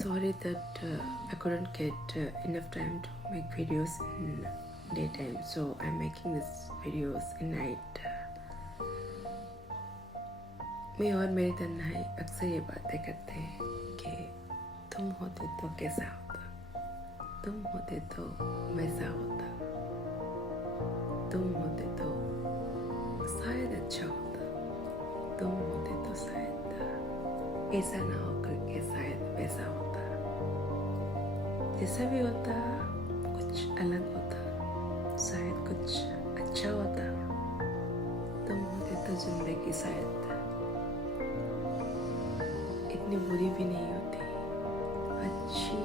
sorry that I couldn't get enough time to make videos in daytime, so I'm making these videos in night. मैं और मेरी तन्हाई अक्सर ये बातें करते हैं कि तुम होते तो कैसा होता, तुम होते तो वैसा होता, तुम होते तो शायद अच्छा होता, तुम होते तो शायद ऐसा ना होकर के शायद वैसा होता, जैसा भी होता कुछ अलग होता, शायद कुछ अच्छा होता, तुम होते तो जिंदगी शायद इतनी बुरी भी नहीं होती, अच्छी